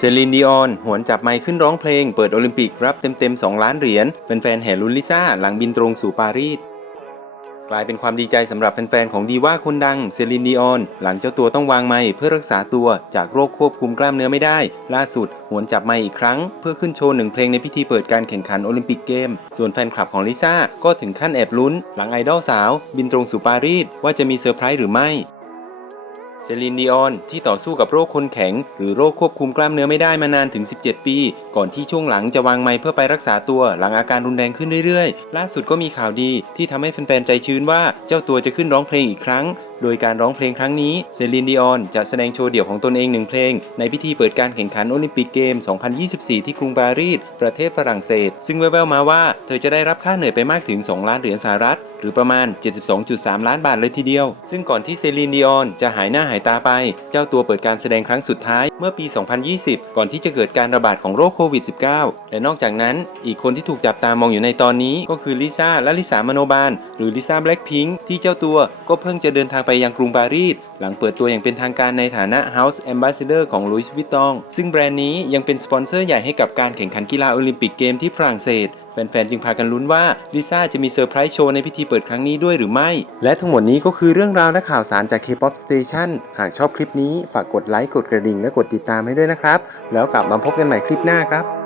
เซลินดิออน หวนจับไมค์ขึ้นร้องเพลง เปิดโอลิมปิกรับเต็มๆ 2 ล้านเหรียญแฟนๆแห่ลุ้นลิซ่า หลังบินตรงสู่ปารีสกลายเป็นความดีใจสำหรับแฟนๆของดีว่าคนดังเซลินดิออน หลังเจ้าตัวต้องวางไมค์เพื่อรักษาตัวจากโรคควบคุมกล้ามเนื้อไม่ได้ ล่าสุด หวนจับไมค์อีกครั้ง เพื่อขึ้นโชว์หนึ่งเพลงในพิธีเปิดการแข่งขันโอลิมปิกเกม ส่วนแฟนคลับของลิซ่าก็ถึงขั้นแอบลุ้น หลังไอดอลสาว บินตรงสู่ปารีสว่าจะมีเซอร์ไพรส์หรือไม่ เซลินดิออนที่ต่อสู้กับโรคคนแข็ง หรือโรคควบคุมกล้ามเนื้อไม่ได้มานานถึง 17 ปี ก่อนที่ช่วงหลังจะวางไม้เพื่อไปรักษาตัวหลังอาการรุนแรงขึ้นเรื่อยๆ ล่าสุดก็มีข่าวดีที่ทำให้แฟนๆใจชื้นว่าเจ้าตัวจะขึ้นร้องเพลงอีกครั้ง โดยการร้องเพลงครั้งนี้เซลินดิออนจะแสดงโชว์เดี่ยวของตนเองหนึ่งเพลง ในพิธีเปิดการแข่งขันโอลิมปิกเกม 2024 ที่กรุงปารีส ประเทศฝรั่งเศส ซึ่งแว่วๆมาว่าเธอจะได้รับค่าเหนื่อยไปมากถึง 2 ล้านเหรียญสหรัฐ หรือประมาณ 72.3 ล้านบาทเลยทีเดียว ซึ่งก่อนที่เซลีนดิออนจะหายหน้าหายตาไป เจ้าตัวเปิดการแสดงครั้งสุดท้ายเมื่อปี 2020 ก่อนที่จะเกิดการระบาดของโรคโควิด -19 และนอกจากนั้น อีกคนที่ถูกจับตามองอยู่ในตอนนี้ก็คือลิซ่าและลิสามโนบาลหรือลิซ่าแบล็คพิงค์ที่เจ้าตัวก็เพิ่งจะเดินทางไปยังกรุงปารีสหลังเปิดตัวอย่างเป็นทางการในฐานะ House Ambassador ของ Louis Vuitton ซึ่งแบรนด์นี้ยังเป็นสปอนเซอร์ใหญ่ให้กับการแข่งขันกีฬาโอลิมปิกเกมที่ฝรั่งเศสแฟนๆ จึงพากันลุ้นว่าลิซ่าจะมีเซอร์ไพรส์โชว์ในพิธีเปิดครั้งนี้ด้วยหรือไม่ และทั้งหมดนี้ก็คือเรื่องราวและข่าวสารจาก K-POP Station หากชอบคลิปนี้ ฝากกดไลค์ กดกระดิ่ง และกดติดตามให้ด้วยนะครับ แล้วกลับมาพบกันใหม่คลิปหน้าครับ